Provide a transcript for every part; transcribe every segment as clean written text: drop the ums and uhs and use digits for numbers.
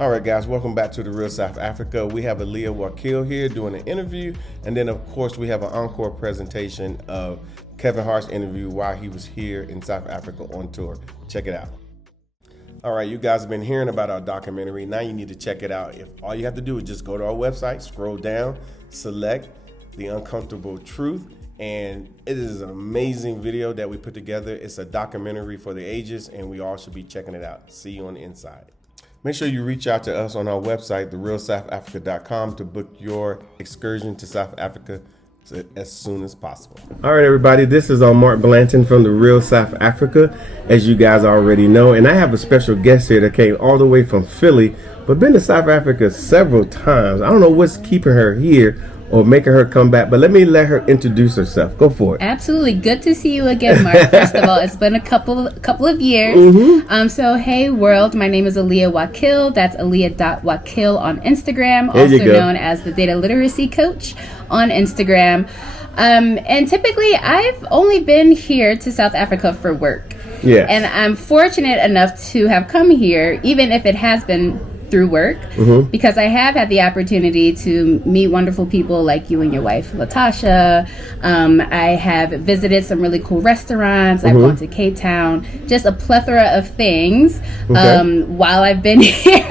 All right, guys, welcome back to The Real South Africa. We have Aliyah Wakil here doing an interview, and then, of course, we have an encore presentation of Kevin Hart's interview while he was here in South Africa on tour. Check it out. All right, you guys have been hearing about our documentary. Now you need to check it out. If all you have to do is just go to our website, scroll down, select The Uncomfortable Truth, and it is an amazing video that we put together. It's a documentary for the ages, and we all should be checking it out. See you on the inside. Make sure you reach out to us on our website, therealsouthafrica.com, to book your excursion to South Africa as soon as possible. All right, everybody, this is Mark Blanton from The Real South Africa, as you guys already know. And I have a special guest here that came all the way from Philly, but been to South Africa several times. I don't know what's keeping her here or making her come back, but let her introduce herself. Go for it. Absolutely. Good to see you again, Mark. First of all, it's been a couple of years. So hey world, my name is Aliyah Wakil. That's Aliyah.Wakil on Instagram, also known as the Data Literacy Coach on Instagram. And typically I've only been here to South Africa for work. Yeah. And I'm fortunate enough to have come here, even if it has been through work, because I have had the opportunity to meet wonderful people like you and your wife, Latasha. I have visited some really cool restaurants. I've gone to Cape Town, just a plethora of things while I've been here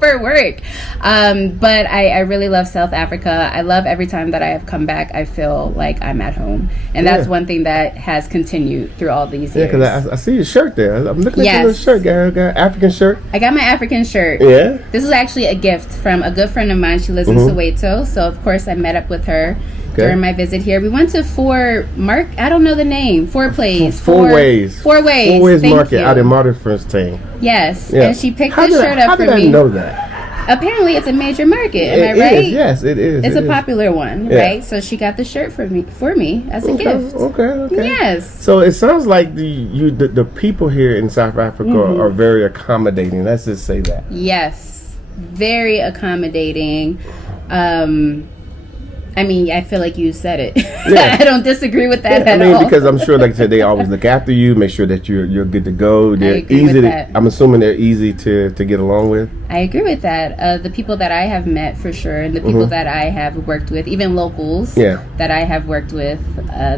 for work. But I really love South Africa. I love every time that I have come back, I feel like I'm at home. And that's one thing that has continued through all these years. Yeah, because I see your shirt there. I'm looking at your shirt. Got an African shirt. I got my African shirt. Yeah. This is actually a gift from a good friend of mine. She lives in Soweto. So, of course, I met up with her during my visit here. We went to Four Ways Market out in Martin. Yes. Yeah. And she picked this shirt up for me. How did I know that? Apparently, it's a major market. Am I right? Yes, it is. It's a popular one, right? So she got the shirt for me as a gift. Okay. Yes. So it sounds like the people here in South Africa are very accommodating. Let's just say that. Yes, very accommodating. I mean, I feel like you said it. Yeah. I don't disagree with that at all. Because I'm sure, like I said, they always look after you, make sure that you're good to go. They're I agree with that. I'm assuming they're easy to get along with. I agree with that. The people that I have met, for sure, and the people that I have worked with, even locals that I have worked with,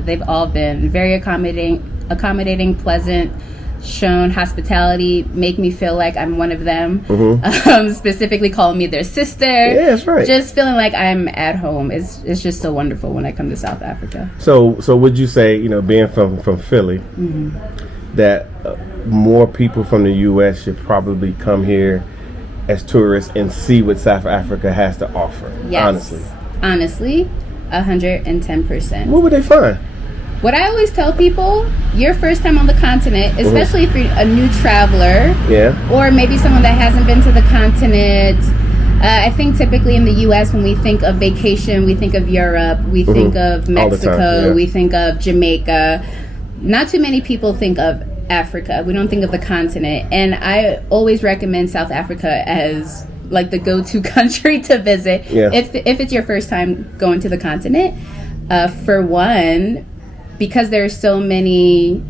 they've all been very accommodating, pleasant, shown hospitality, make me feel like I'm one of them, specifically calling me their sister. Yeah, that's right. Just feeling like I'm at home. It's just so wonderful when I come to South Africa. So would you say, being from Philly, that more people from the U.S. should probably come here as tourists and see what South Africa has to offer? Yes. Honestly, 110%. What would they find? What I always tell people, your first time on the continent, especially if you're a new traveler, or maybe someone that hasn't been to the continent, I think typically in the U.S. when we think of vacation, we think of Europe, we think of Mexico, we think of Jamaica. Not too many people think of Africa. We don't think of the continent. And I always recommend South Africa as like the go-to country to visit if it's your first time going to the continent. For one, because there are so many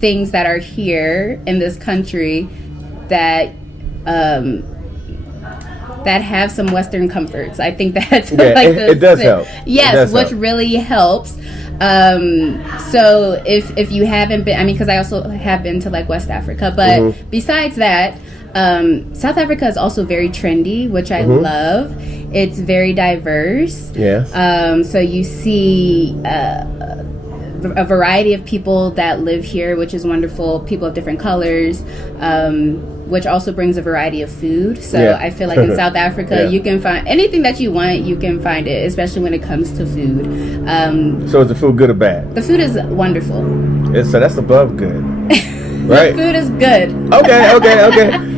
things that are here in this country that that have some Western comforts. I think that's it does help. Yes, which really helps. So if you haven't been, because I also have been to like West Africa, but besides that, South Africa is also very trendy, which I love. It's very diverse. Yes. So you see a variety of people that live here, which is wonderful. People of different colors, which also brings a variety of food. So I feel like in South Africa, you can find anything that you want. You can find it, especially when it comes to food. So is the food good or bad? The food is wonderful. So that's above good. Right. The food is good. Okay.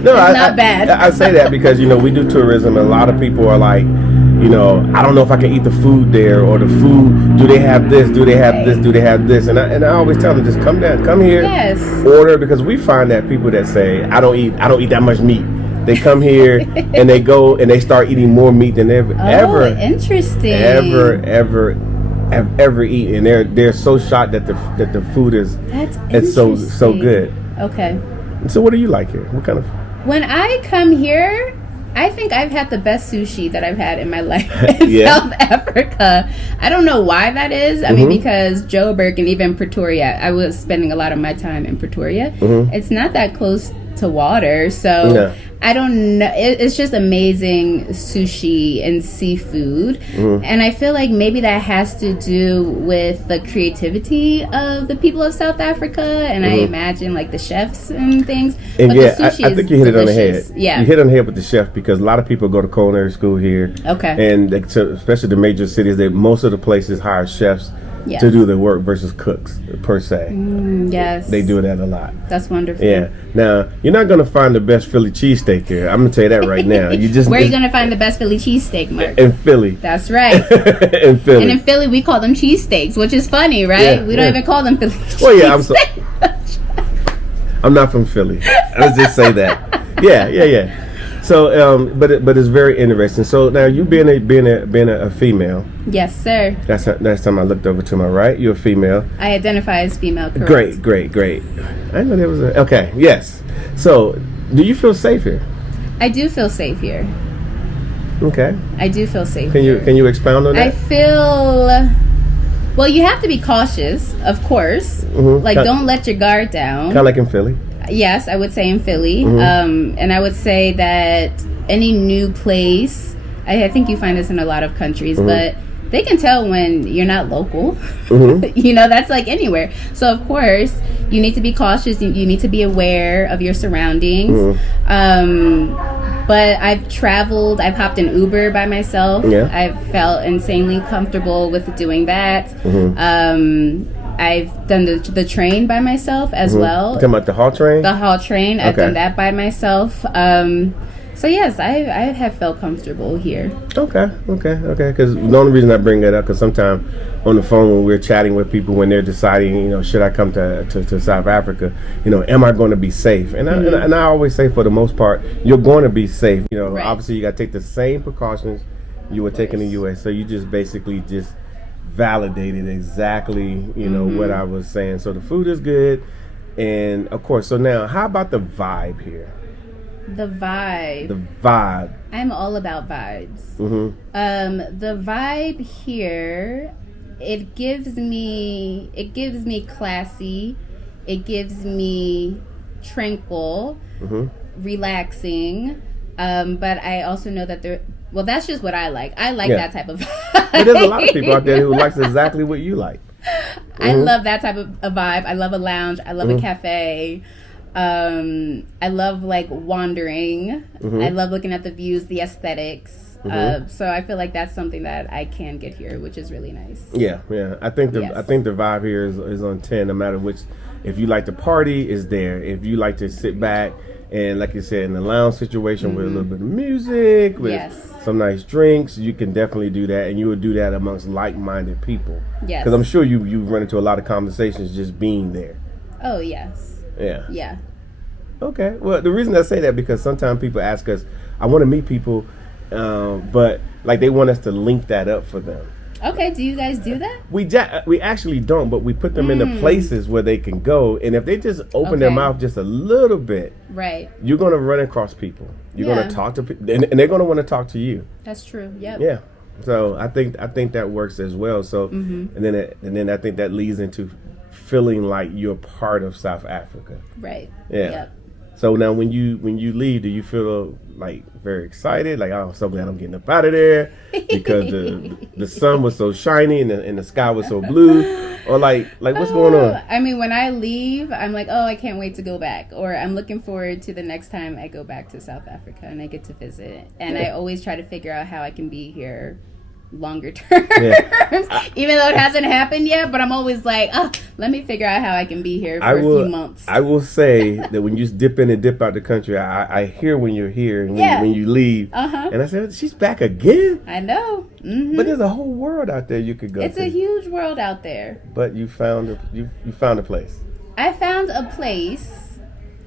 No, it's not bad. I say that because we do tourism, and a lot of people are like, I don't know if I can eat the food there, or the food. Do they have this? Do they have this? Do they have this? And I always tell them, just come here, order, because we find that people that say I don't eat that much meat, they come here and they go and they start eating more meat than they've ever eaten, and they're so shocked that the food is so good. Okay. So what do you like here? What kind of? When I come here, I think I've had the best sushi that I've had in my life in South Africa. I don't know why that is. I mean, because Joburg and even Pretoria, I was spending a lot of my time in Pretoria. It's not that close to water, so I don't know. It's just amazing sushi and seafood, and I feel like maybe that has to do with the creativity of the people of South Africa, and I imagine like the chefs and things. And but yeah, the sushi I think you hit it on the head. Yeah, you hit on the head with the chef, because a lot of people go to culinary school here. Okay, and especially the major cities, most of the places hire chefs to do the work versus cooks per se. Yes, they do that a lot. That's wonderful. Yeah. Now you're not going to find the best Philly cheesesteak here. I'm going to tell you that right now. Where are you going to find the best Philly cheesesteak, Mark? In Philly. That's right. In Philly. And in Philly, we call them cheesesteaks, which is funny, right? We don't even call them Philly cheesesteaks. Well, yeah, I'm not from Philly. Let's just say that. Yeah. So, but it's very interesting. So now you being a female. Yes, sir. That's last time I looked over to my right. You're a female. I identify as female. Correct. Great. I know there was okay. Yes. So, do you feel safe here? I do feel safe here. Okay. I do feel safe. Can you expound on that? I feel. Well, you have to be cautious, of course. Like, don't let your guard down. Kind of like in Philly. Yes, I would say in Philly. And I would say that any new place, I think you find this in a lot of countries, but they can tell when you're not local. That's like anywhere. So, of course, you need to be cautious. You need to be aware of your surroundings. But I've traveled. I've hopped in Uber by myself. I've felt insanely comfortable with doing that. I've done the train by myself as well. You talking about the Hart train? The Hart train. I've done that by myself. So yes, I have felt comfortable here. Okay. Because the only reason I bring that up, because sometimes on the phone when we're chatting with people, when they're deciding, should I come to South Africa, am I going to be safe? And I always say, for the most part, you're going to be safe. Right. Obviously you got to take the same precautions you would take in the U.S. So you just basically validated exactly what I was saying. So the food is good, and of course, so now how about the vibe here? The vibe. I'm all about vibes. The vibe here, it gives me classy, it gives me tranquil, relaxing, but I also know that well, that's just what I like. I like that type of vibe. But there's a lot of people out there who likes exactly what you like. I love that type of a vibe. I love a lounge. I love a cafe. I love like wandering. I love looking at the views, the aesthetics. So I feel like that's something that I can get here, which is really nice. Yeah. I think the vibe here is on 10. No matter which, if you like to party, is there. If you like to sit back and, like you said, in the lounge situation with a little bit of music, with some nice drinks, you can definitely do that, and you would do that amongst like-minded people. Yes. Because I'm sure you run into a lot of conversations just being there. Oh yes. Yeah. Okay. Well, the reason I say that, because sometimes people ask us, I want to meet people, but like they want us to link that up for them. Okay, do you guys do that? We actually don't, but we put them in the places where they can go, and if they just open their mouth just a little bit, right, you're going to run across people. You're going to talk to people, and they're going to want to talk to you. That's true. Yep. Yeah. So I think that works as well. So and then I think that leads into feeling like you're part of South Africa. Right. Yeah. Yep. So now when you leave, do you feel like very excited? Like, oh, I'm so glad I'm getting up out of there because the sun was so shiny and the sky was so blue? Or like what's going on? I mean, when I leave, I'm like, oh, I can't wait to go back. Or I'm looking forward to the next time I go back to South Africa and I get to visit. And I always try to figure out how I can be here longer terms, even though it hasn't happened yet, but I'm always like, let me figure out how I can be here for a few months. I will say that when you dip in and dip out the country, I hear when you're here and when you leave, and I said, she's back again? I know. But there's a whole world out there you could go to. It's a huge world out there. But you found a place. I found a place. But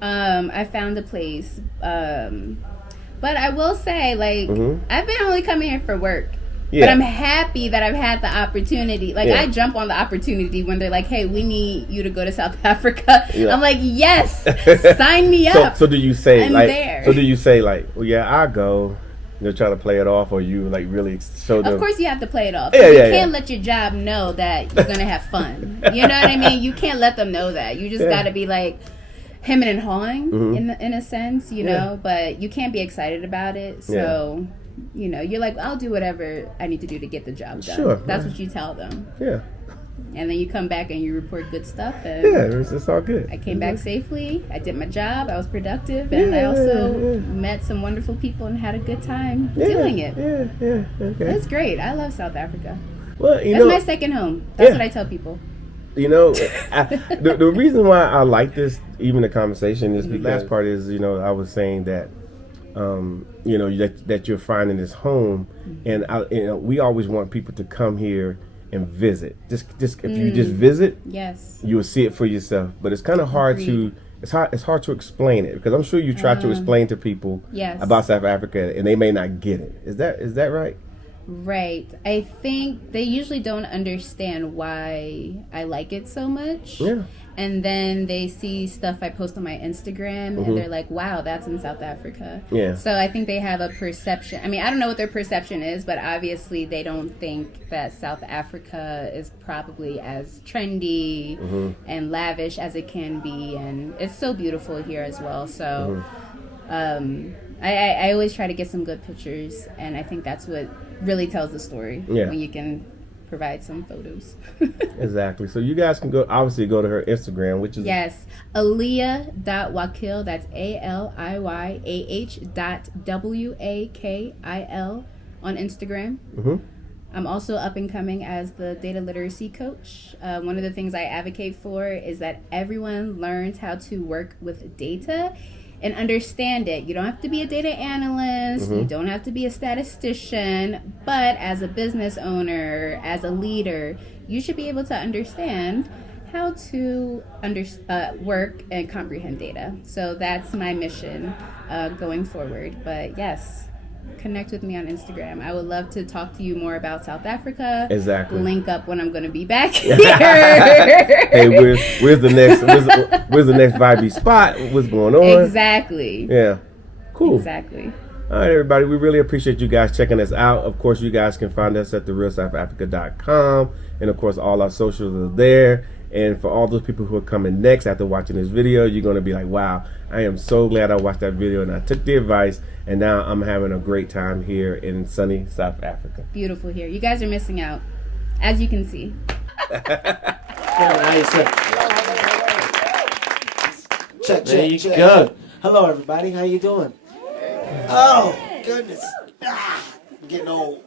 I will say, like, I've been only coming here for work. But I'm happy that I've had the opportunity. Like, I jump on the opportunity when they're like, hey, we need you to go to South Africa. Yeah. I'm like, yes, sign me up. So do you say, I'm like, there. So do you say, like, well, yeah, I'll go. You're trying to play it off, or you, like, really show them? Of course you have to play it off. You can't let your job know that you're going to have fun. You know what I mean? You can't let them know that. You just got to be, like, hemming and hawing in a sense, you know, but you can't be excited about it. So, you know, you're like, I'll do whatever I need to do to get the job done. Sure. That's what you tell them. Yeah. And then you come back and you report good stuff. And it's all good. I came back safely. I did my job. I was productive. And I also met some wonderful people and had a good time doing it. Okay. It's great. I love South Africa. Well, That's my second home. That's what I tell people. You know, the reason why I like this, even the conversation, is the last part is, you know, I was saying that, you know, that you're finding this home, and you know, we always want people to come here and visit. Just if you just visit, you will see it for yourself. But it's kind of hard to it's hard to explain it, because I'm sure you try to explain to people about South Africa and they may not get it. Is that right? Right. I think they usually don't understand why I like it so much. Yeah. And then they see stuff I post on my Instagram and they're like, wow, that's in South Africa. Yeah. So I think they have a perception. I mean, I don't know what their perception is, but obviously they don't think that South Africa is probably as trendy and lavish as it can be. And it's so beautiful here as well. So I always try to get some good pictures, and I think that's what really tells the story when you can provide some photos. Exactly. So you guys can go to her Instagram, which is Aliyah.Wakil. That's ALIYAH.WAKIL on Instagram. I'm also up and coming as the data literacy coach. One of the things I advocate for is that everyone learns how to work with data and understand it. You don't have to be a data analyst. You don't have to be a statistician. But as a business owner, as a leader, you should be able to understand how to work and comprehend data. So that's my mission going forward. But yes, connect with me on Instagram. I would love to talk to you more about South Africa. Exactly. Link up when I'm going to be back here. Hey, where's the next vibey spot? What's going on? Exactly. Yeah. Cool. Exactly. All right, everybody. We really appreciate you guys checking us out. Of course, you guys can find us at therealsouthafrica.com, and of course, all our socials are there. And for all those people who are coming next after watching this video, you're going to be like, wow, I am so glad I watched that video and I took the advice, and now I'm having a great time here in sunny South Africa. Beautiful here. You guys are missing out, as you can see. Check. There you go. Hello, everybody. How you doing? Oh, goodness. Getting old.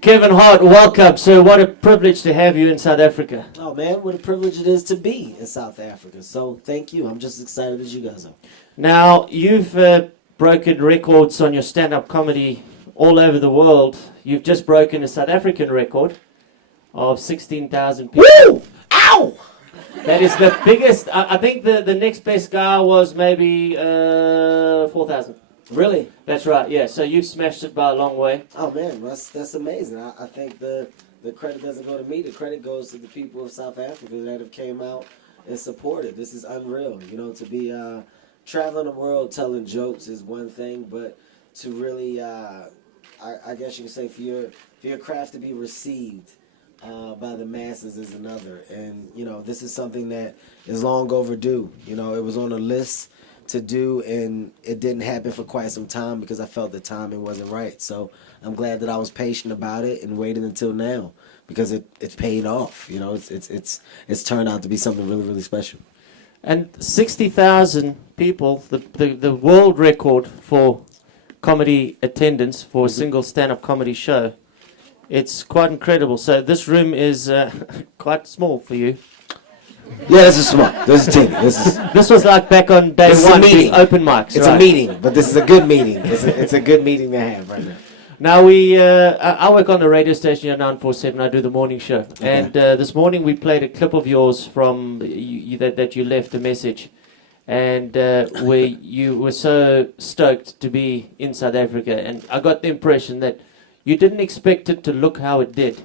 Kevin Hart, welcome. So what a privilege to have you in South Africa. Oh, man, what a privilege it is to be in South Africa. So thank you. I'm just as excited as you guys are. Now, you've broken records on your stand-up comedy all over the world. You've just broken a South African record of 16,000 people. Woo! Ow! That is the biggest. I think the next best guy was maybe 4,000. Really? That's right, yeah. So you've smashed it by a long way. Oh, man, that's amazing. I think the credit doesn't go to me. The credit goes to the people of South Africa that have came out and supported. This is unreal. You know, to be traveling the world telling jokes is one thing, but to really, I guess you can say, for your craft to be received by the masses is another. And, you know, this is something that is long overdue. You know, it was on a list to do, and it didn't happen for quite some time because I felt the timing wasn't right. So I'm glad that I was patient about it and waited until now, because it's paid off. You know, it's turned out to be something really, really special. And 60,000 people, the world record for comedy attendance for a single stand-up comedy show. It's quite incredible. So this room is quite small for you. Yeah, this is small. This is teeny. This was like back on day one, the open mics. It's a meeting, but this is a good meeting. It's a good meeting to have right now. Now I work on the radio station here 947. I do the morning show, okay. And this morning we played a clip of yours from that you left a message, and where you were so stoked to be in South Africa, and I got the impression that you didn't expect it to look how it did.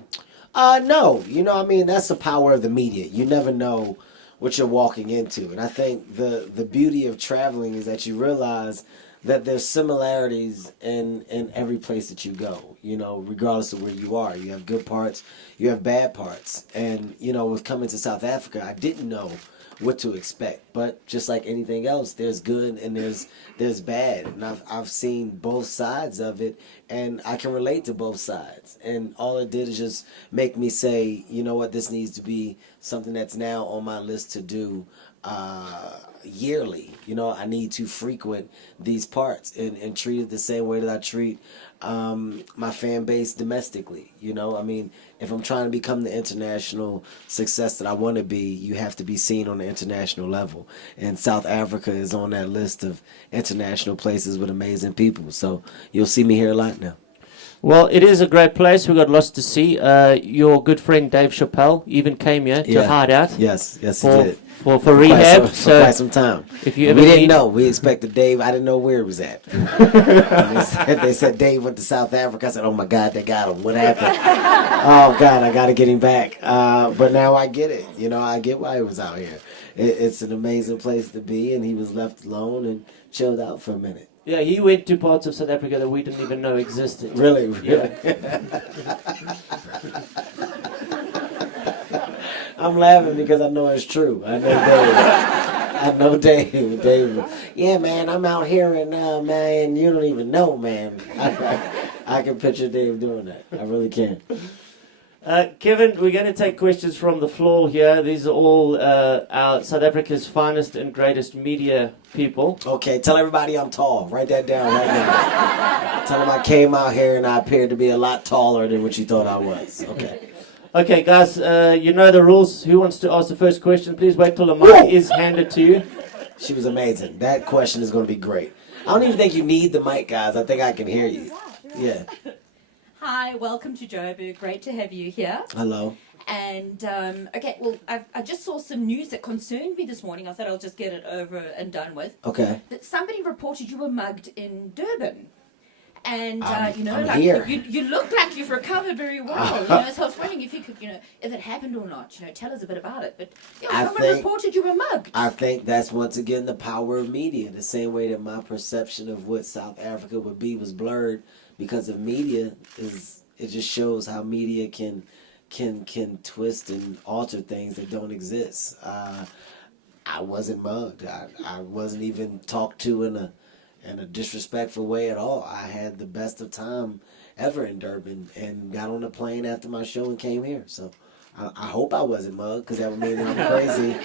No. I mean, that's the power of the media. You never know what you're walking into. And I think the beauty of traveling is that you realize that there's similarities in every place that you go, regardless of where you are. You have good parts, you have bad parts. And, with coming to South Africa, I didn't know what to expect. But just like anything else, there's good and there's bad. And I've seen both sides of it, and I can relate to both sides. And all it did is just make me say, you know what, this needs to be something that's now on my list to do yearly. I need to frequent these parts and treat it the same way that I treat my fan base domestically. I mean, if I'm trying to become the international success that I want to be, you have to be seen on the international level. And South Africa is on that list of international places with amazing people. So you'll see me here a lot now. Well, it is a great place. We've got lots to see. Your good friend Dave Chappelle even came here to Hart out. Yes, he did. For rehab. For quite some time. If you ever we didn't know. We expected Dave. I didn't know where he was at. they said Dave went to South Africa. I said, oh my God, they got him. What happened? Oh God, I got to get him back. But now I get it. I get why he was out here. It's an amazing place to be, and he was left alone and chilled out for a minute. Yeah, he went to parts of South Africa that we didn't even know existed. Really? Yeah. I'm laughing because I know it's true. I know Dave. Dave. Yeah, man, I'm out here and man, you don't even know, man. I can picture Dave doing that. I really can. Kevin, we're going to take questions from the floor here. These are all our South Africa's finest and greatest media people. Okay, tell everybody I'm tall. Write that down right now. Tell them I came out here and I appeared to be a lot taller than what you thought I was. Okay. Okay, guys, you know the rules. Who wants to ask the first question? Please wait till the mic is handed to you. She was amazing. That question is going to be great. I don't even think you need the mic, guys. I think I can hear you. Yeah. Hi, welcome to Joburg. Great to have you here. Hello. And, okay, well, I just saw some news that concerned me this morning. I thought I'll just get it over and done with. Okay. That somebody reported you were mugged in Durban. And, I'm like here. you look like you've recovered very well. So I was wondering if you could, if it happened or not, tell us a bit about it. But, someone reported you were mugged. I think that's once again the power of media. The same way that my perception of what South Africa would be was blurred because of media. It just shows how media can twist and alter things that don't exist. I wasn't mugged. I wasn't even talked to in a disrespectful way at all. I had the best of time ever in Durban and got on a plane after my show and came here. So I hope I wasn't mugged because that would mean that I'm crazy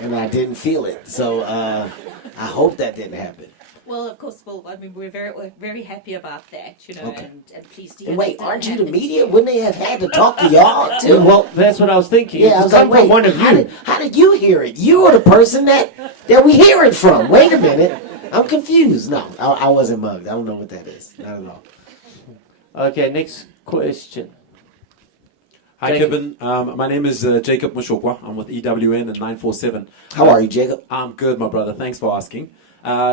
and I didn't feel it. So I hope that didn't happen. Well, of course, we're very happy about that, Okay. and pleased to hear. And wait, that aren't you didn't the happen. media? Wouldn't they have had to talk to y'all too? Well, that's what I was thinking. Yeah, I was like, wait, one of you. how did you hear it? You are the person that we hear it from. Wait a minute. I'm confused. No, I wasn't mugged. I don't know what that is. Not at all. Okay, next question. Hi, Kevin. My name is Jacob Mushokwa. I'm with EWN and 947. How are you, Jacob? I'm good, my brother. Thanks for asking.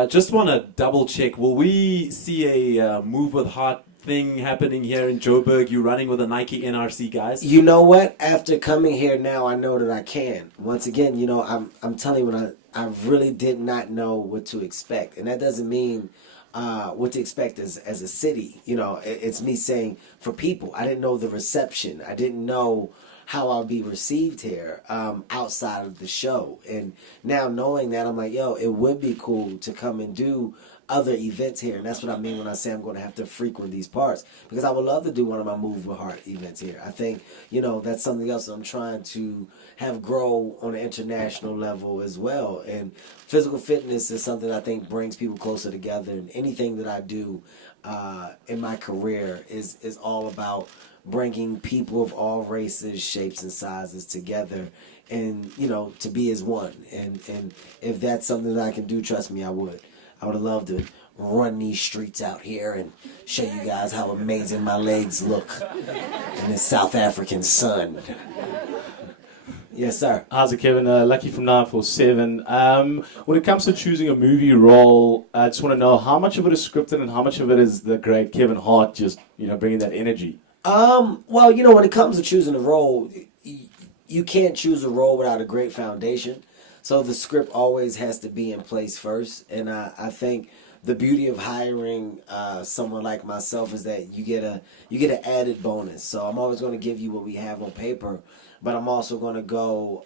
Just want to double check. Will we see a Move with Hart thing happening here in Joburg? You running with the Nike NRC guys? You know what? After coming here now, I know that I can. Once again, I'm telling you, I really did not know what to expect. And that doesn't mean what to expect as a city. It's me saying for people, I didn't know the reception. I didn't know how I'll be received here outside of the show. And now knowing that, I'm like, yo, it would be cool to come and do other events here. And that's what I mean when I say I'm going to have to frequent these parts, because I would love to do one of my Move with Heart events here. I think, that's something else that I'm trying to have grow on an international level as well. And physical fitness is something I think brings people closer together. And anything that I do in my career is all about bringing people of all races, shapes, and sizes together, and to be as one. And if that's something that I can do, trust me, I would. I would love to run these streets out here and show you guys how amazing my legs look in this South African sun. Yes, sir. How's it, Kevin? Lucky from 947. When it comes to choosing a movie role, I just want to know how much of it is scripted and how much of it is the great Kevin Hart just, bringing that energy? Well, when it comes to choosing a role, you can't choose a role without a great foundation. So the script always has to be in place first. And I think the beauty of hiring someone like myself is that you get an added bonus. So I'm always going to give you what we have on paper, but I'm also going to go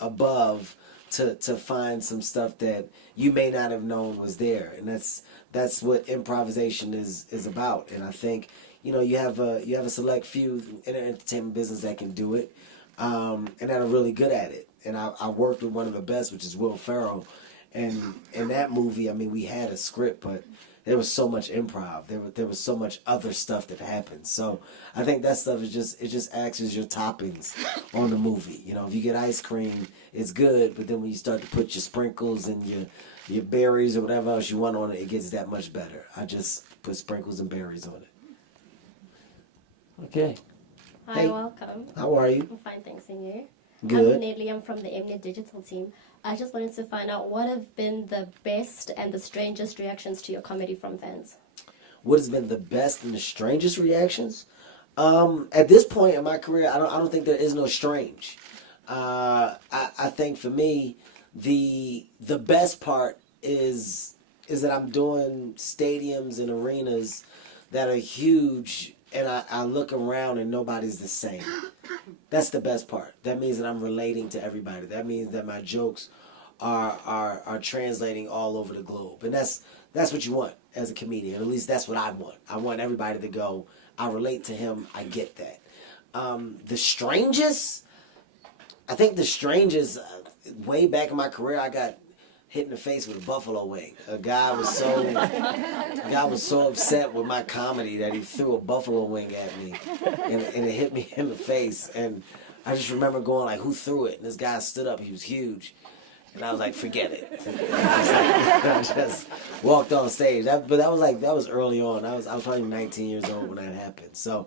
above to find some stuff that you may not have known was there. And that's what improvisation is about. And I think you have a select few in the entertainment business that can do it, and that are really good at it. And I worked with one of the best, which is Will Ferrell. And in that movie, I mean, we had a script, but there was so much improv. There was so much other stuff that happened. So I think that stuff it just acts as your toppings on the movie. If you get ice cream, it's good, but then when you start to put your sprinkles and your berries or whatever else you want on it, it gets that much better. I just put sprinkles and berries on it. Okay. Hi, Hey. welcome. How are you? I'm fine, thanks, and you? Good. I'm Nelly. I'm from the Mnet Digital team. I just wanted to find out what have been the best and the strangest reactions to your comedy from fans. What has been the best and the strangest reactions? At this point in my career, I don't think there is no strange. I think for me, the best part is that I'm doing stadiums and arenas that are huge, and I look around and nobody's the same. That's the best part. That means that I'm relating to everybody. That means that my jokes are translating all over the globe, and that's what you want as a comedian. At least that's what I want. I want everybody to go, I relate to him. I get that. The strangest, I think the strangest, way back in my career, I got hit in the face with a buffalo wing. A guy was so upset with my comedy that he threw a buffalo wing at me, and it hit me in the face. And I just remember going like, "Who threw it?" And this guy stood up. He was huge, and I was like, "Forget it." I just walked on stage. But that was early on. I was probably 19 years old when that happened. So.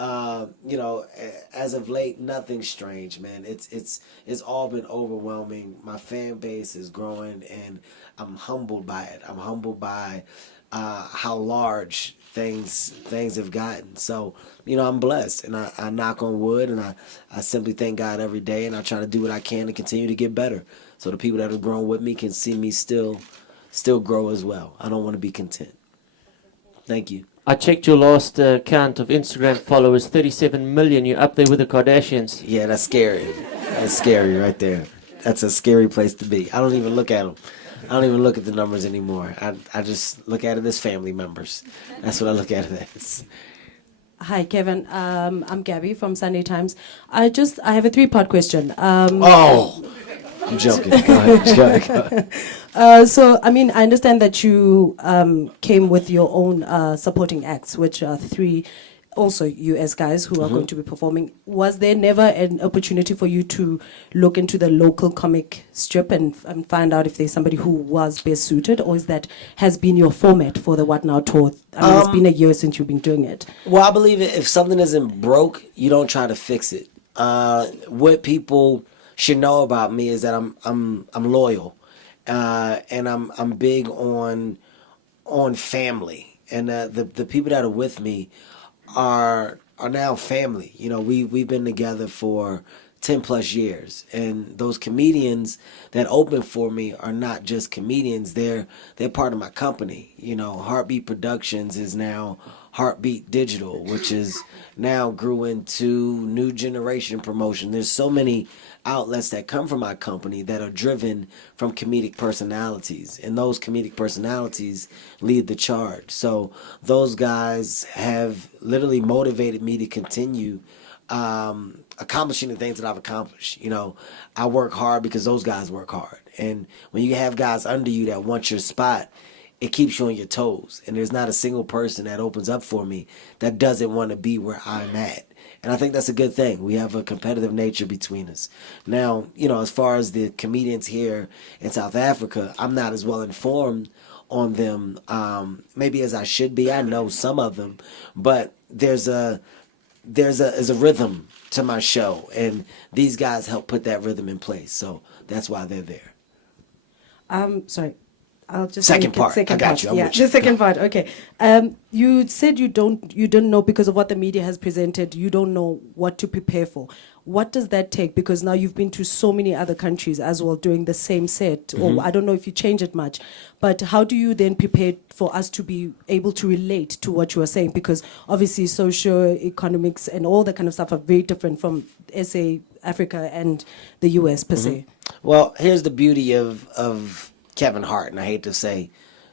As of late, nothing strange, man. It's all been overwhelming. My fan base is growing, and I'm humbled by it. I'm humbled by how large things have gotten. So, I'm blessed, and I knock on wood, and I simply thank God every day, and I try to do what I can to continue to get better, so the people that have grown with me can see me still grow as well. I don't want to be content. Thank you. I checked your last count of Instagram followers, 37 million. You're up there with the Kardashians. Yeah, that's scary. That's scary right there. That's a scary place to be. I don't even look at them. I don't even look at the numbers anymore. I just look at it as family members. That's what I look at it as. Hi, Kevin. I'm Gabby from Sunday Times. I have a 3-part question. I'm joking. Go ahead. So, I understand that you came with your own supporting acts, which are 3 also US guys who are going to be performing. Was there never an opportunity for you to look into the local comic strip and find out if there's somebody who was best suited, or is that has been your format for the What Now tour? It's been a year since you've been doing it. Well, I believe if something isn't broke, you don't try to fix it. What people should know about me is that I'm loyal, and I'm big on family, and the people that are with me are now family. We've been together for 10 plus years, and those comedians that open for me are not just comedians, they're part of my company. Heartbeat Productions is now Heartbeat Digital, which is now grew into New Generation Promotion. There's so many outlets that come from my company that are driven from comedic personalities, and those comedic personalities lead the charge. So those guys have literally motivated me to continue accomplishing the things that I've accomplished. I work hard because those guys work hard, and when you have guys under you that want your spot, it keeps you on your toes, and there's not a single person that opens up for me that doesn't want to be where I'm at. And I think that's a good thing. We have a competitive nature between us. Now, as far as the comedians here in South Africa, I'm not as well informed on them maybe as I should be. I know some of them, but there's a rhythm to my show, and these guys help put that rhythm in place. So that's why they're there. Sorry. I'll just Second make it part. second I got part. you. I'm Yeah, with you. the second part. Okay. You said you didn't know because of what the media has presented. You don't know what to prepare for. What does that take? Because now you've been to so many other countries as well doing the same set. Or I don't know if you change it much, but how do you then prepare for us to be able to relate to what you are saying? Because obviously socio-economics and all that kind of stuff are very different from SA, Africa, and the US per se. Well, here's the beauty of Kevin Hart, and I hate to say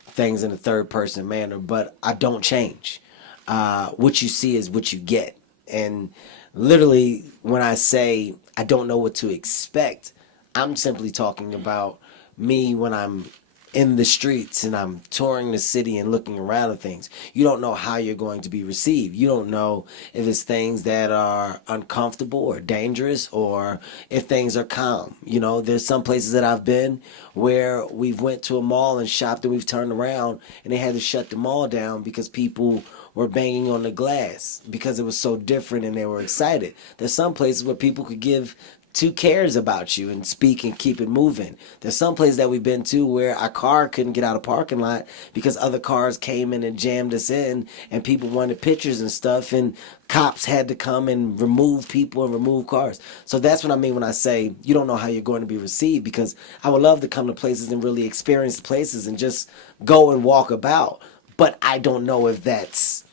things in a third person manner, but I don't change. What you see is what you get. And literally, when I say I don't know what to expect, I'm simply talking about me when I'm in the streets and I'm touring the city and looking around at things. You don't know how you're going to be received. You don't know if it's things that are uncomfortable or dangerous or if things are calm. You know, there's some places that I've been where we've went to a mall and shopped and we've turned around and they had to shut the mall down because people were banging on the glass because it was so different and they were excited. There's some places where people could give 2 cares about you and speak and keep it moving. There's some places that we've been to where our car couldn't get out of parking lot because other cars came in and jammed us in and people wanted pictures and stuff and cops had to come and remove people and remove cars. So that's what I mean when I say you don't know how you're going to be received, because I would love to come to places and really experience places and just go and walk about. But I don't know if that's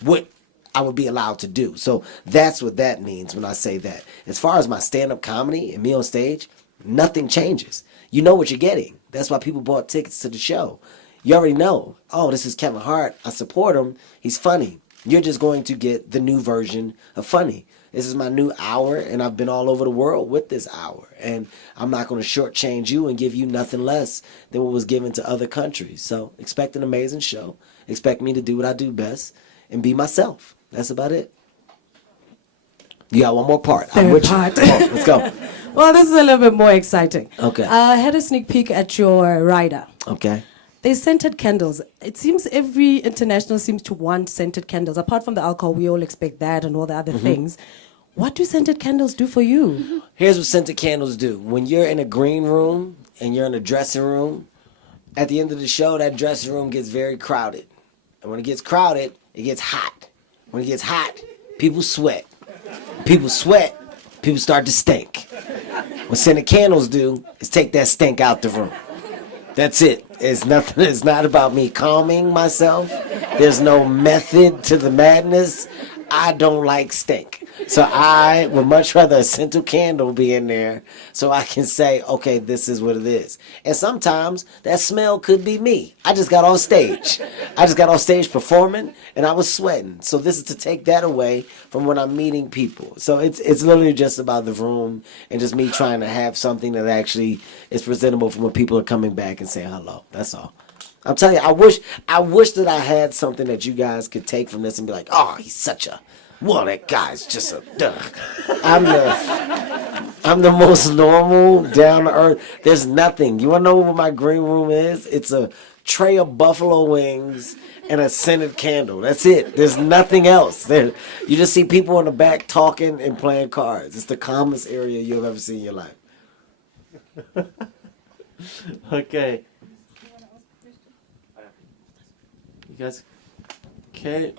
what I would be allowed to do. So that's what that means when I say that. As far as my stand-up comedy and me on stage, nothing changes. You know what you're getting. That's why people bought tickets to the show. You already know, oh, this is Kevin Hart. I support him. He's funny. You're just going to get the new version of funny. This is my new hour, and I've been all over the world with this hour. And I'm not going to shortchange you and give you nothing less than what was given to other countries. So expect an amazing show. Expect me to do what I do best and be myself. That's about it. You got one more part. I'm with you. Come on, let's go. Well, this is a little bit more exciting. Okay. I had a sneak peek at your rider. Okay. There's scented candles. It seems every international seems to want scented candles. Apart from the alcohol, we all expect that and all the other things. What do scented candles do for you? Here's what scented candles do. When you're in a green room and you're in a dressing room, at the end of the show, that dressing room gets very crowded. And when it gets crowded, it gets hot. When it gets hot, people sweat. People sweat, people start to stink. What scented candles do is take that stink out the room. That's it. It's nothing. It's not about me calming myself. There's no method to the madness. I don't like stink. So I would much rather a scented candle be in there so I can say, okay, this is what it is. And sometimes that smell could be me. I just got off stage. Performing and I was sweating. So this is to take that away from when I'm meeting people. So it's literally just about the room and just me trying to have something that actually is presentable for when people are coming back and saying hello. That's all. I'm telling you, I wish that I had something that you guys could take from this and be like, oh, he's such a, well, that guy's just a duh. I'm the most normal, down to earth. There's nothing. You wanna know what my green room is? It's a tray of buffalo wings and a scented candle. That's it. There's nothing else. There, you just see people in the back talking and playing cards. It's the calmest area you've ever seen in your life. Okay. You guys, okay,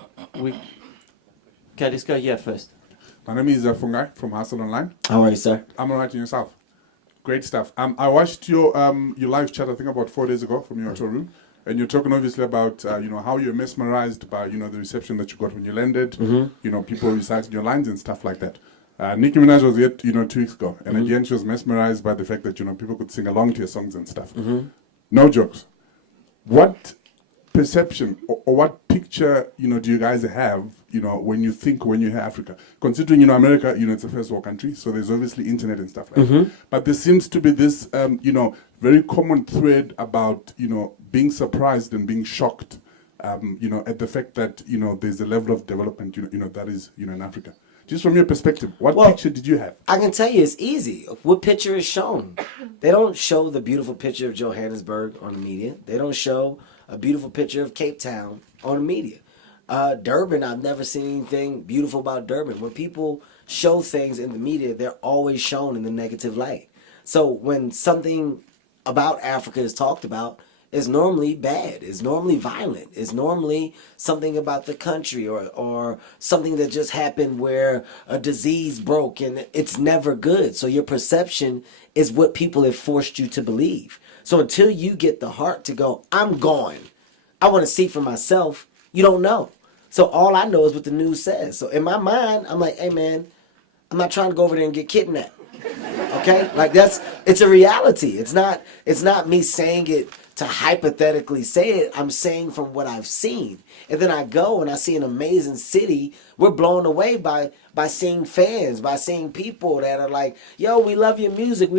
let's go here first. My name is Fungai from Hustle Online. How are you, sir? I'm alright, and yourself? Great stuff. I watched your live chat, I think about 4 days ago from your hotel room, and you're talking obviously about how you're mesmerized by the reception that you got when you landed. People reciting your lines and stuff like that. Nicki Minaj was here 2 weeks ago, and again she was mesmerized by the fact that people could sing along to your songs and stuff. No jokes. What perception or what picture do you guys have when you hear Africa, considering America it's a first world country, so there's obviously internet and stuff like that, but there seems to be this very common thread about being surprised and being shocked at the fact that there's a level of development that is in Africa. Just from your perspective, what picture did you have? I can tell you it's easy. What picture is shown? They don't show the beautiful picture of Johannesburg on the media. They don't show a beautiful picture of Cape Town on the media. Durban, I've never seen anything beautiful about Durban. When people show things in the media, they're always shown in the negative light. So when something about Africa is talked about, it's normally bad, it's normally violent, it's normally something about the country or something that just happened where a disease broke, and it's never good. So your perception is what people have forced you to believe. So until you get the heart to go, I'm going, I want to see for myself, you don't know. So all I know is what the news says. So in my mind, I'm like, hey man, I'm not trying to go over there and get kidnapped. Okay? Like it's a reality. It's not me saying it to hypothetically say it. I'm saying from what I've seen. And then I go and I see an amazing city. We're blown away by seeing fans, by seeing people that are like, yo, we love your music.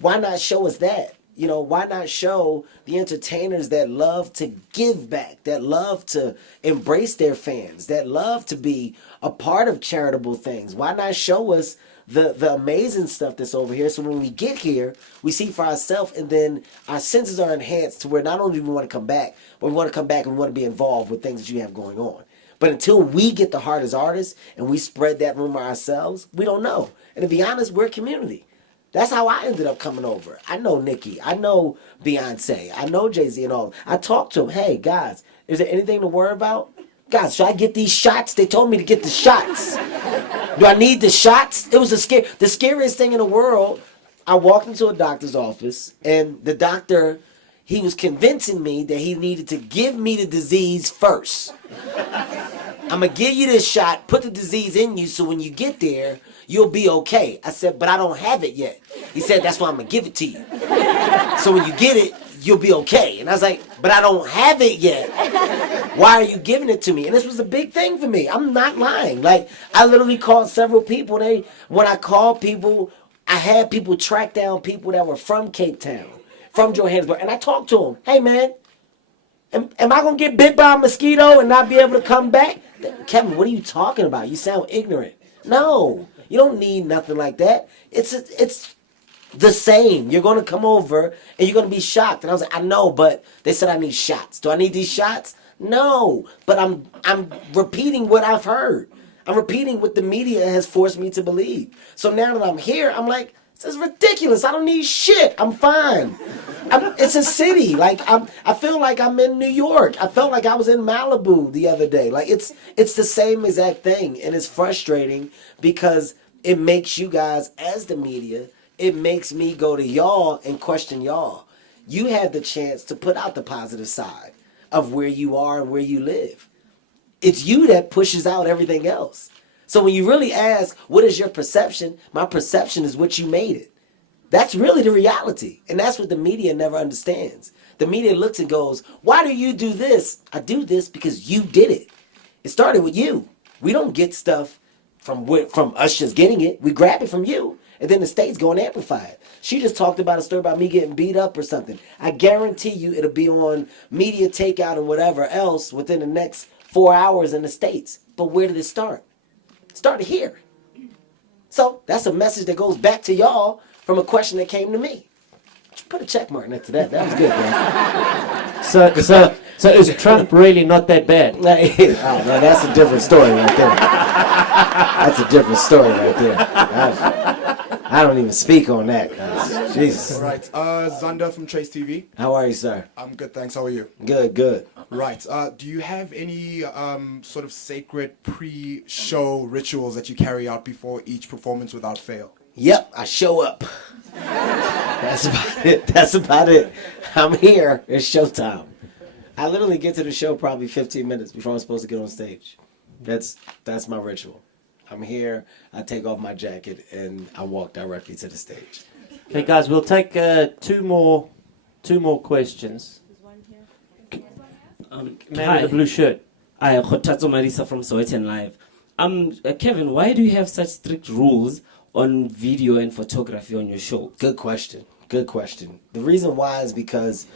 Why not show us that? You know, why not show the entertainers that love to give back, that love to embrace their fans, that love to be a part of charitable things? Why not show us the amazing stuff that's over here, so when we get here, we see for ourselves, and then our senses are enhanced to where not only do we want to come back, but we want to come back and we want to be involved with things that you have going on. But until we get the heart as artists and we spread that rumor ourselves, we don't know. And to be honest, we're a community. That's how I ended up coming over. I know Nicki. I know Beyonce. I know Jay-Z and all. I talked to them. Hey, guys, is there anything to worry about? Guys, should I get these shots? They told me to get the shots. Do I need the shots? It was the scariest thing in the world. I walked into a doctor's office, and the doctor, he was convincing me that he needed to give me the disease first. I'm going to give you this shot, put the disease in you, so when you get there, you'll be okay. I said, but I don't have it yet. He said, that's why I'm going to give it to you. So when you get it, you'll be okay. And I was like, but I don't have it yet. Why are you giving it to me? And this was a big thing for me. I'm not lying. Like, I literally called several people. When I called people, I had people track down people that were from Cape Town, from Johannesburg. And I talked to them. Hey, man, am I going to get bit by a mosquito and not be able to come back? Kevin, what are you talking about? You sound ignorant. No, you don't need nothing like that. It's the same. You're going to come over and you're going to be shocked. And I was like, I know, but they said I need shots. Do I need these shots? No, but I'm repeating what I've heard. I'm repeating what the media has forced me to believe. So now that I'm here, I'm like, this is ridiculous. I don't need shit. I'm fine. It's a city. Like I feel like I'm in New York. I felt like I was in Malibu the other day. Like it's the same exact thing, and it's frustrating because it makes you guys, as the media, it makes me go to y'all and question y'all. You have the chance to put out the positive side of where you are and where you live. It's you that pushes out everything else. So when you really ask, what is your perception? My perception is what you made it. That's really the reality. And that's what the media never understands. The media looks and goes, why do you do this? I do this because you did it. It started with you. We don't get stuff from us just getting it. We grab it from you. And then the states go and amplify it. She just talked about a story about me getting beat up or something. I guarantee you it'll be on media takeout and whatever else within the next 4 hours in the States. But where did it start? It started here. So that's a message that goes back to y'all from a question that came to me. Put a check mark next to that. That was good, man. So is Trump really not that bad? Oh, no, that's a different story right there. That's a different story right there. I don't even speak on that, guys. Jesus. All right. Zander from Trace TV. How are you, sir? I'm good, thanks. How are you? Good. Right. Do you have any sort of sacred pre-show rituals that you carry out before each performance without fail? Yep, I show up. That's about it. I'm here. It's showtime. I literally get to the show probably 15 minutes before I'm supposed to get on stage. That's my ritual. I'm here, I take off my jacket, and I walk directly to the stage. Okay, guys, we'll take two more questions. Man in the blue shirt. I am Khotatso Marisa from Sowetan Live. Kevin, why do you have such strict rules on video and photography on your show? Good question. The reason why is because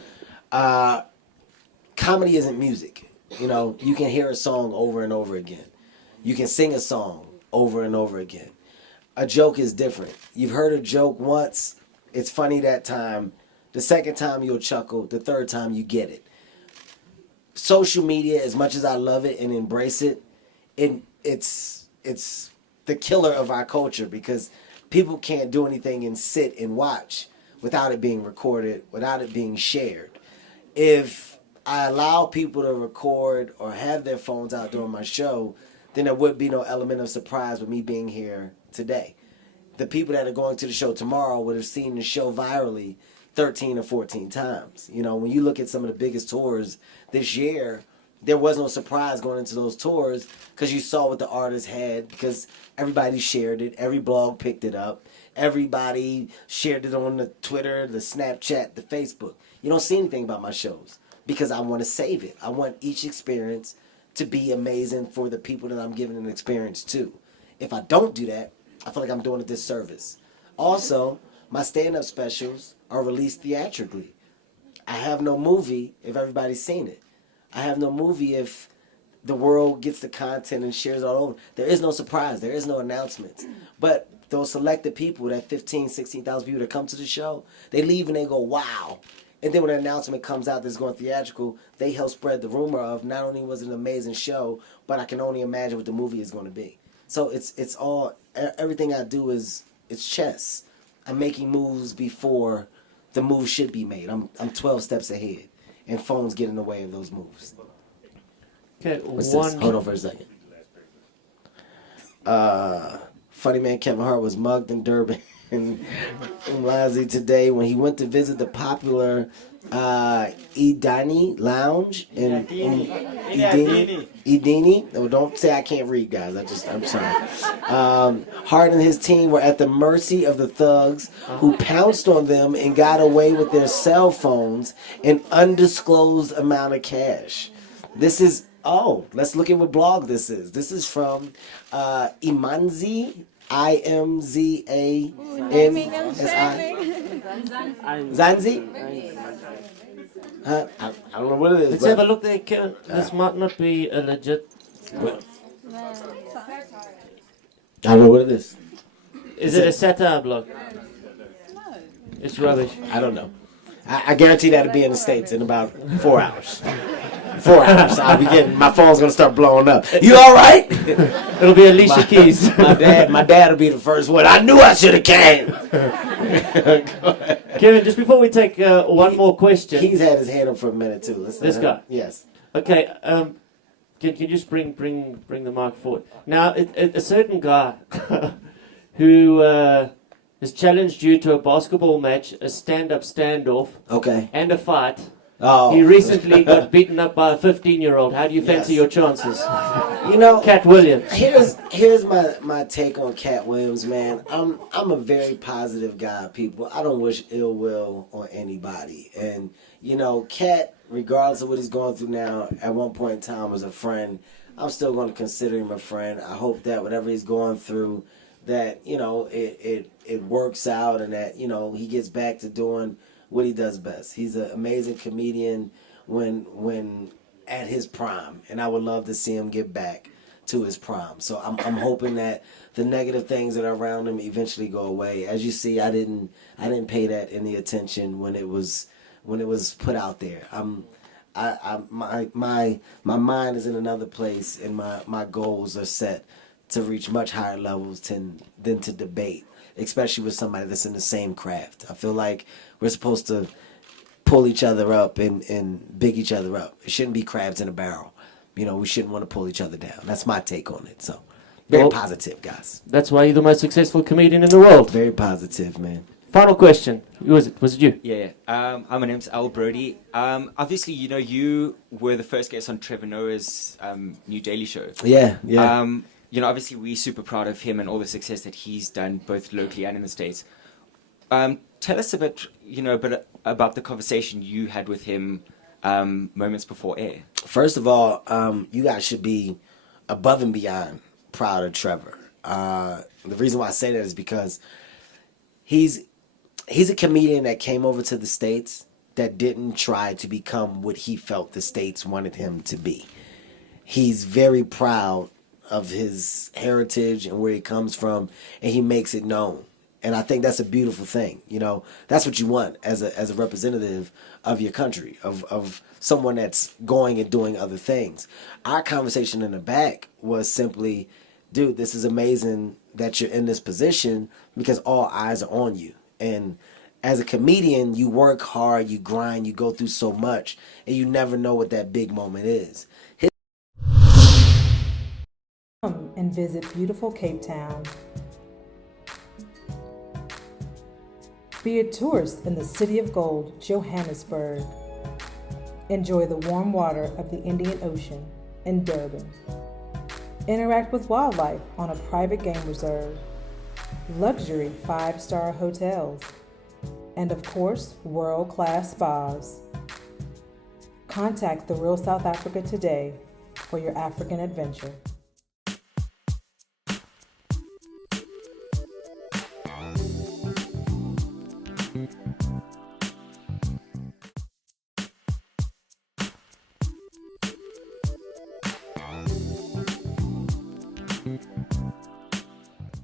comedy isn't music. You know, you can hear a song over and over again. You can sing a song over and over again. A joke is different. You've heard a joke once, it's funny that time. The second time you'll chuckle, the third time you get it. social media, as much as I love it and embrace it, it's the killer of our culture because people can't do anything and sit and watch without it being recorded, without it being shared. If I allow people to record or have their phones out during my show, then there would be no element of surprise with me being here today. The people that are going to the show tomorrow would have seen the show virally 13 or 14 times. You know, when you look at some of the biggest tours this year, there was no surprise going into those tours because you saw what the artists had because everybody shared it. Every blog picked it up. Everybody shared it on the Twitter, the Snapchat, the Facebook. You don't see anything about my shows because I want to save it. I want each experience to be amazing for the people that I'm giving an experience to. If I don't do that, I feel like I'm doing a disservice. Also, my stand-up specials are released theatrically. I have no movie if everybody's seen it. I have no movie if the world gets the content and shares it all over. There is no surprise. There is no announcements. But those selected people, that 15, 16,000 people that come to the show, they leave and they go, wow. And then when an announcement comes out that's going theatrical, they help spread the rumor of not only was it an amazing show, but I can only imagine what the movie is going to be. So it's all, everything I do is, it's chess. I'm making moves before the move should be made. I'm 12 steps ahead, and phones get in the way of those moves. Okay, Hold on for a second. Funny man Kevin Hart was mugged in Durban in Lazi today when he went to visit the popular Edini Lounge in Edini. Oh, don't say I can't read, guys. I'm sorry. Hart and his team were at the mercy of the thugs who pounced on them and got away with their cell phones and undisclosed amount of cash. This is, let's look at what blog this is. This is from Imanzi, IMZANSI. Zanzi? I don't know what it is. Let's have a look there, Kevin. This might not be a legit. I don't know what it is. Is it a satire blog? No. It's rubbish. I don't know. I guarantee that'll be in the States in about 4 hours. 4 hours. I'll be getting, my phone's gonna start blowing up. You all right? It'll be Alicia Keys. My dad will be the first one. I knew I should have came. Kevin, just before we take one more question. He's had his hand up for a minute too. This guy. Yes. Okay. Can you just bring the mic forward? Now, a certain guy who has challenged you to a basketball match, a stand-up standoff, and a fight. Oh. He recently got beaten up by a 15-year-old. How do you fancy your chances? You know, Cat Williams. Here's my take on Cat Williams, man. I'm a very positive guy, people. I don't wish ill will on anybody. And you know, Cat, regardless of what he's going through now, at one point in time was a friend. I'm still going to consider him a friend. I hope that whatever he's going through, that you know it works out and that you know he gets back to doing what he does best. He's an amazing comedian when at his prime, and I would love to see him get back to his prime. So I'm hoping that the negative things that are around him eventually go away. As you see, I didn't pay that any attention when it was put out there. My mind is in another place, and my goals are set to reach much higher levels than to debate, especially with somebody that's in the same craft. I feel like we're supposed to pull each other up and big each other up. It shouldn't be crabs in a barrel. You know, we shouldn't want to pull each other down. That's my take on it. So, very positive, guys. That's why you're the most successful comedian in the world. Very positive, man. Final question. Who was it? Was it you? Yeah. Hi, my name's Al Brody. Obviously, you know, you were the first guest on Trevor Noah's new Daily Show. Yeah. You know, obviously, we're super proud of him and all the success that he's done, both locally and in the States. Tell us a bit about the conversation you had with him moments before air. First of all, you guys should be above and beyond proud of Trevor. The reason why I say that is because he's a comedian that came over to the States that didn't try to become what he felt the States wanted him to be. He's very proud of his heritage and where he comes from, and he makes it known. And I think that's a beautiful thing. You know, that's what you want as a representative of your country, of someone that's going and doing other things. Our conversation in the back was simply, dude, this is amazing that you're in this position because all eyes are on you. And as a comedian, you work hard, you grind, you go through so much, and you never know what that big moment is. Come and visit beautiful Cape Town. Be a tourist in the City of Gold, Johannesburg. Enjoy the warm water of the Indian Ocean in Durban. Interact with wildlife on a private game reserve. Luxury 5-star hotels. And of course, world-class spas. Contact The Real South Africa today for your African adventure.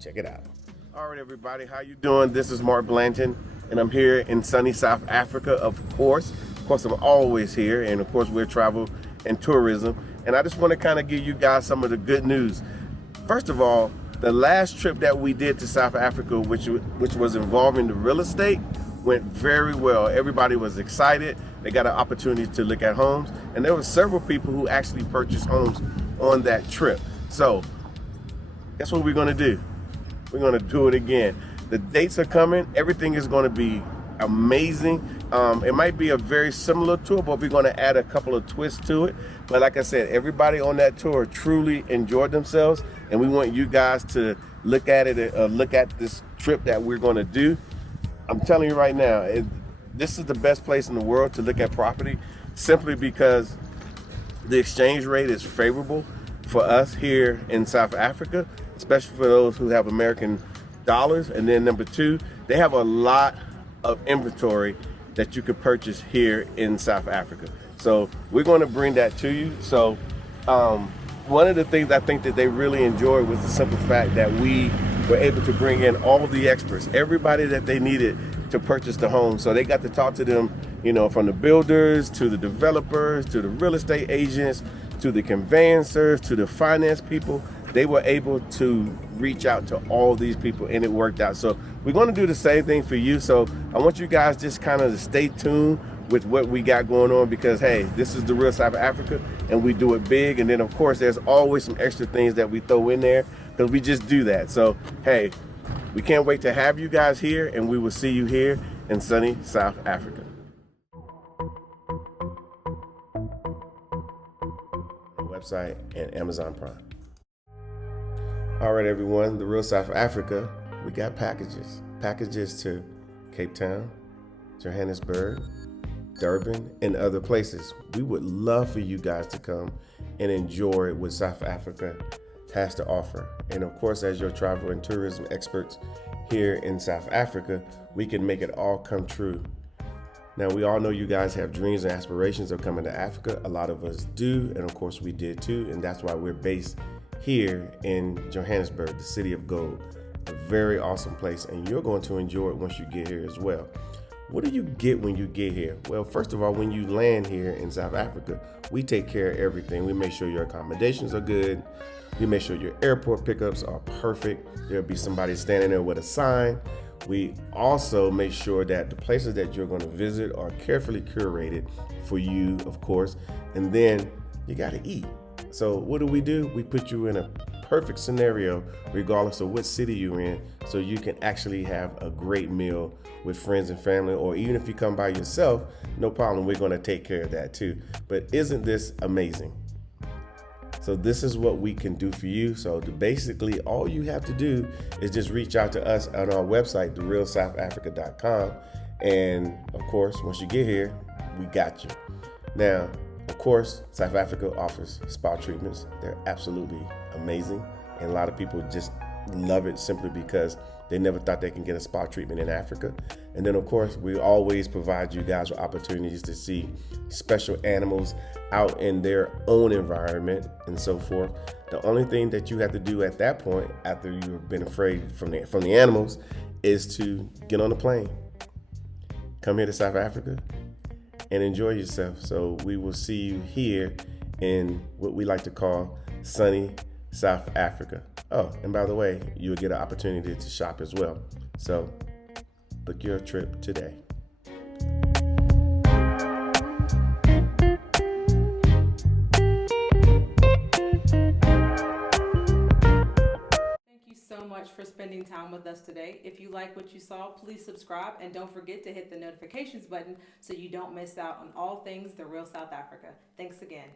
Check it out. All right, everybody, how you doing? This is Mark Blanton, and I'm here in sunny South Africa, of course. Of course, I'm always here, and of course, we're travel and tourism. And I just want to kind of give you guys some of the good news. First of all, the last trip that we did to South Africa, which was involving the real estate, went very well. Everybody was excited. They got an opportunity to look at homes, and there were several people who actually purchased homes on that trip. So, guess what we're going to do? We're going to do it again. The dates are coming. Everything is going to be amazing. It might be a very similar tour, but we're going to add a couple of twists to it. But like I said, everybody on that tour truly enjoyed themselves, and we want you guys to look at it, look at this trip that we're going to do. I'm telling you right now, this is the best place in the world to look at property, simply because the exchange rate is favorable for us here in South Africa, especially for those who have American dollars. And then number two, they have a lot of inventory that you could purchase here in South Africa. So we're going to bring that to you. So one of the things I think that they really enjoyed was the simple fact that we were able to bring in all the experts, everybody that they needed to purchase the home. So they got to talk to them, you know, from the builders to the developers to the real estate agents to the conveyancers to the finance people. They were able to reach out to all these people, and it worked out. So we're going to do the same thing for you. So I want you guys just kind of to stay tuned with what we got going on, because hey, this is the real South Africa and we do it big. And then of course there's always some extra things that we throw in there because we just do that. So hey, we can't wait to have you guys here, and we will see you here in sunny South Africa. Website and Amazon Prime. All right, everyone, the real South Africa, we got packages to Cape Town, Johannesburg, Durban, and other places. We would love for you guys to come and enjoy what South Africa has to offer. And of course, as your travel and tourism experts here in South Africa, we can make it all come true. Now, we all know you guys have dreams and aspirations of coming to Africa. A lot of us do, and of course we did too, and that's why we're based here in Johannesburg, the City of Gold. A very awesome place, and you're going to enjoy it once you get here as well. What do you get when you get here? Well, first of all, when you land here in South Africa, we take care of everything. We make sure your accommodations are good. We make sure your airport pickups are perfect. There'll be somebody standing there with a sign. We also make sure that the places that you're going to visit are carefully curated for you, of course. And then you got to eat. So what do? We put you in a perfect scenario, regardless of what city you're in, so you can actually have a great meal with friends and family, or even if you come by yourself, no problem. We're going to take care of that too. But isn't this amazing? So this is what we can do for you. So basically all you have to do is just reach out to us on our website, therealsouthafrica.com. And of course, once you get here, we got you. Now, of course, South Africa offers spa treatments. They're absolutely amazing. And a lot of people just love it simply because they never thought they can get a spa treatment in Africa. And then of course, we always provide you guys with opportunities to see special animals out in their own environment and so forth. The only thing that you have to do at that point, after you've been afraid from the animals, is to get on a plane, come here to South Africa, and enjoy yourself. So we will see you here in what we like to call sunny South Africa. Oh, and by the way, you'll get an opportunity to shop as well. So book your trip today. Thank you so much for spending time with us today. If you like what you saw, please subscribe and don't forget to hit the notifications button so you don't miss out on all things The Real South Africa. Thanks again.